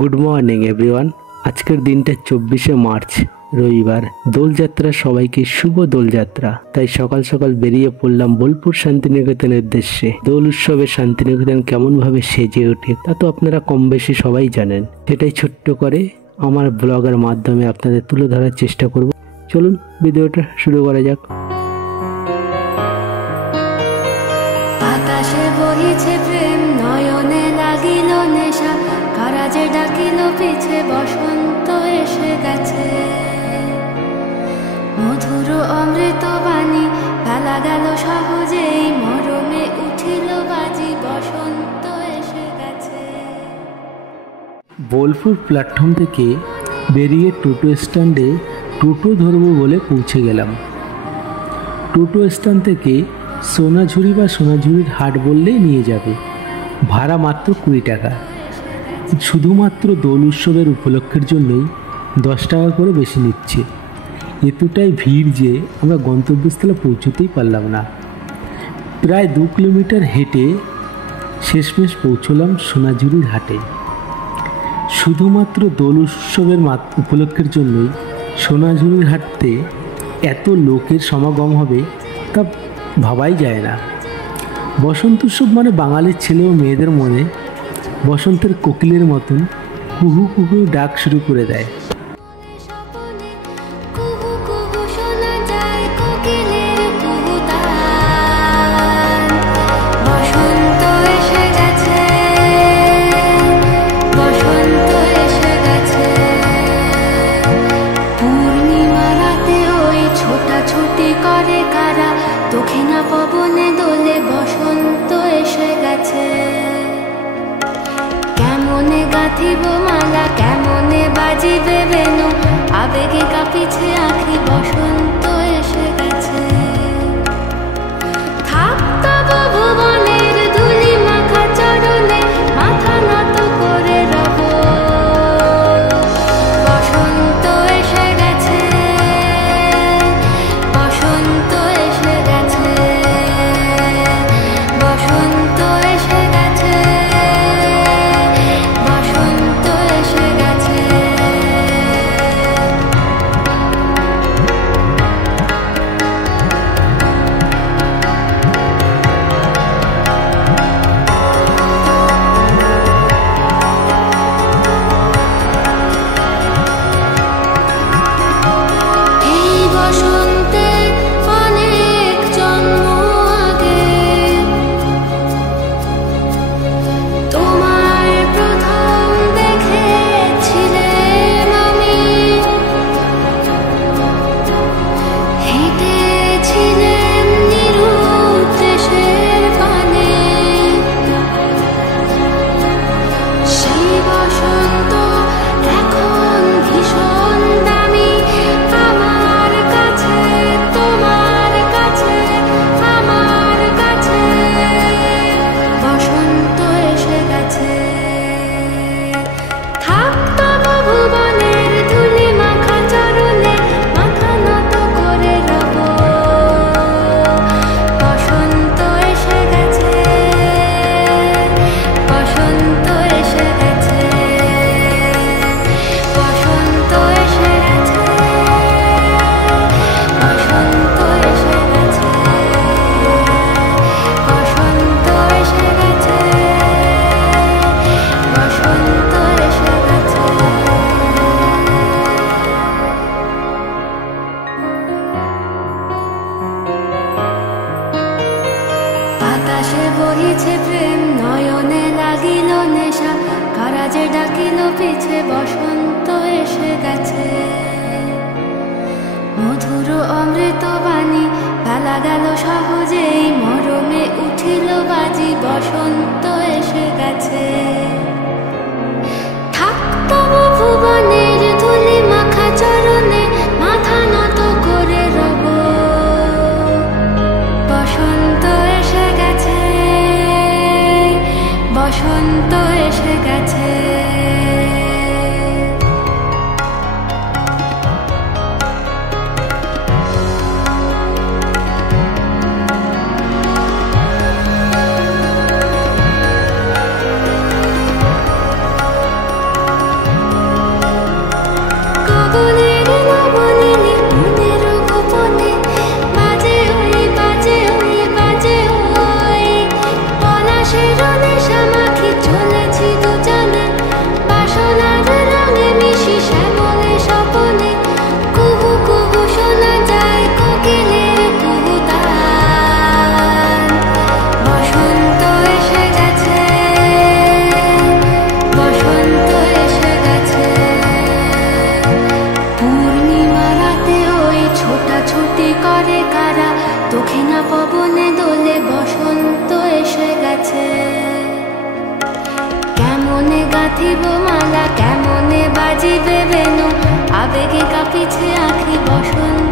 Good morning everyone. আজকের দিনটা 24শে March, রবিবার। দোলযাত্রা সবাইকে শুভ দোলযাত্রা। তাই সকাল সকাল বেরিয়ে পড়লাম বোলপুর শান্তিনিকেতনের উদ্দেশ্যে। দোল উৎসবে শান্তিনিকেতন কেমন ভাবে সেজে ওঠে তা তো আপনারা কম বেশি সবাই জানেন। সেটাই ছোট্ট করে আমার ব্লগের মাধ্যমে আপনাদের তুলে ধরার চেষ্টা করব। চলুন ভিডিওটা শুরু করা যাক। আকাশে বহিছে প্রেম, নয়নে লাগিল নেশা, কারাজে ডাকিল পিছে বসন্ত এসে গেছে। মধুর অমৃত বাণী বেলা গেল সহজেই, মরমে উঠিল বাজি, বসন্ত এসে গেছে। বোলপুর প্ল্যাটফর্ম থেকে বেরিয়ে টোটো স্ট্যান্ডে টোটো ধরবো বলে পৌঁছে গেলাম। টোটো স্ট্যান্ড থেকে সোনাঝুরি বা সোনাঝুরির হাট বললেই নিয়ে যাবে। ভাড়া মাত্র 20 টাকা। শুধুমাত্র দোল উৎসবের উপলক্ষের জন্যই 10 টাকা করে বেশি নিচ্ছে। এতটাই ভিড় যে আমরা গন্তব্যস্থলে পৌঁছতেই পারলাম না। প্রায় 2 কিলোমিটার হেঁটে শেষমেশ পৌঁছলাম সোনাঝুরির হাটে। শুধুমাত্র দোল উৎসবের উপলক্ষের জন্যই সোনাঝুরির হাটতে এত লোকের সমাগম হবে তা ভাবাই যায় না। বসন্ত উৎসব মানে বাঙালির ছেলে ও মেয়েদের মনে বসন্তের কোকিলের মতন কুহু কুহু ডাক শুরু করে দেয়। দক্ষিণা পবনে দোলে বসন্ত এসে গেছে। কেমনে গাঁথিব মালা, কেমনে বাজিবে বেনু, আবেগে কাঁপিছে আঁখি, বসন্ত এসে গেছে। থাকতব ভুবনের ধুলি মাখা চরণে, মাথা নত করে রব। বসন্ত এসে গেছে, বসন্ত এসে গেছে, বসন্ত এসে গেছে, বসন্ত এসে গেছে। এই বসন্তে অনেক জন্ম আগে তোমায় প্রথম দেখেছিলাম আমি। হেঁটেছিলাম নিরুৎ দেশের পানে, সেই বসন্ত এখন ভীষণ দামি আমার কাছে, তোমার কাছে, আমার কাছে। বসন্ত এসে গেছে। থাকতব ভুবনের ধুলি মাখা চরণে, মাথা নত করে রব। বসন্ত এসে গেছে, বসন্ত এসে গেছে, বসন্ত এসে গেছে, বসন্ত এসে গেছে, বসন্ত এসে গেছে, বসন্ত এসে গেছে। বাতাসে বহিছে প্রেম, নয়নে লাগিল নেশা, কারাজে ডাকিল পিছে বসন্ত এসে গেছে। মধুর অমৃত বাণী বেলা গেল সহজেই, মরমে উঠিল বাজি, বসন্ত এসে গেছে। থাকতব ভুবনের ধুলি মাখা চরণে, মাথা নত করে রব। বসন্ত এসে গেছে, বসন্ত এসে গেছে। গাঁথিব মালা, কেমনে বাজিবে বেনু, আবেগে কাঁপিছে আখি বসন্ত